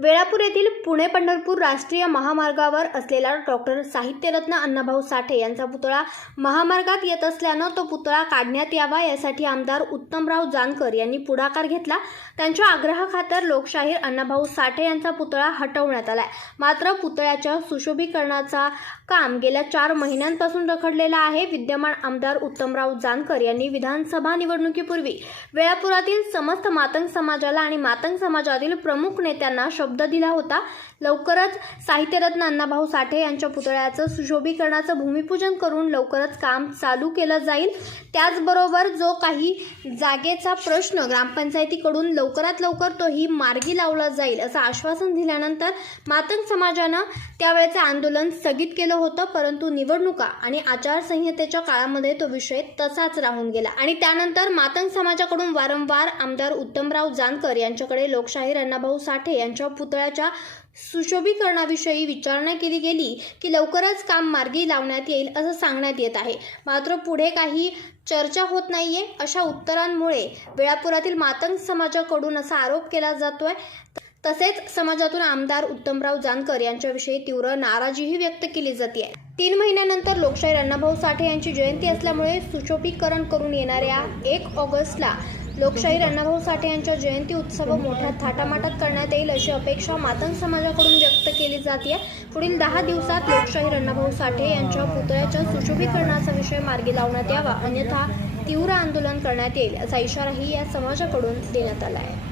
वेळापूर येथील पुणे पंढरपूर राष्ट्रीय महामार्गावर असलेला डॉक्टर साहित्यरत्न अण्णाभाऊ साठे यांचा पुतळा महामार्गात येत असल्यानं तो पुतळा काढण्यात यावा यासाठी आमदार उत्तमराव जानकर यांनी पुढाकार घेतला. त्यांच्या आग्रहाखातर लोकशाहीर अण्णाभाऊ साठे यांचा पुतळा हटवण्यात आला मात्र पुतळ्याच्या सुशोभीकरणाचा काम गेल्या चार महिन्यांपासून रखडलेला आहे. विद्यमान आमदार उत्तमराव जानकर यांनी विधानसभा निवडणुकीपूर्वी वेळापुरातील समस्त मातंग समाजाला आणि मातंग समाजातील प्रमुख नेत्यांना शब्द दिला होता. लवकरच साहित्यरत्न अण्णाभाऊ साठे यांच्या पुतळ्याचं सुशोभीकरणाचं भूमिपूजन करून लवकरच काम चालू केलं जाईल. त्याचबरोबर जो काही जागेचा प्रश्न ग्रामपंचायतीकडून लवकरात लवकर तोही मार्गी लावला जाईल असं आश्वासन दिल्यानंतर मातंग समाजानं त्यावेळेचं आंदोलन स्थगित केलं होतं. परंतु निवडणुका आणि आचारसंहितेच्या काळामध्ये तो विषय तसाच राहून गेला. आणि त्यानंतर मातंग समाजाकडून वारंवार आमदार उत्तमराव जानकर यांच्याकडे लोकशाहीर अण्णाभाऊ साठे यांच्या पुतळ्याच्या सुशोभीकरणाविषयी विचारणा केली गेली की लवकरच काम मार्गी लावण्यात येईल असं सांगण्यात येत आहे. मात्र पुढे काही चर्चा होत नाहीये अशा उत्तरांमुळे वेळापुरातील मातंग समाजाकडून असा आरोप केला जातोय. तसेच समाजातून आमदार उत्तमराव जानकर यांच्याविषयी तीव्र नाराजीही व्यक्त केली जाते तीन महिन्यानंतर लोकशाहीर अण्णाभाऊ साठे यांची जयंती असल्यामुळे सुशोभीकरण करून येणाऱ्या एक ऑगस्टला लोकशाहीर अण्णाभाऊ साठे यांच्या जयंती उत्सव मोठ्या थाटामाटात करण्यात येईल अशी अपेक्षा मातंग समाजाकडून व्यक्त केली जाते पुढील दहा दिवसात लोकशाहीर अण्णाभाऊ साठे यांच्या पुतळ्याच्या सुशोभीकरणाचा विषय मार्गी लावण्यात यावा. अन्यथा तीव्र आंदोलन करण्यात येईल असा इशाराही या समाजाकडून देण्यात आला आहे.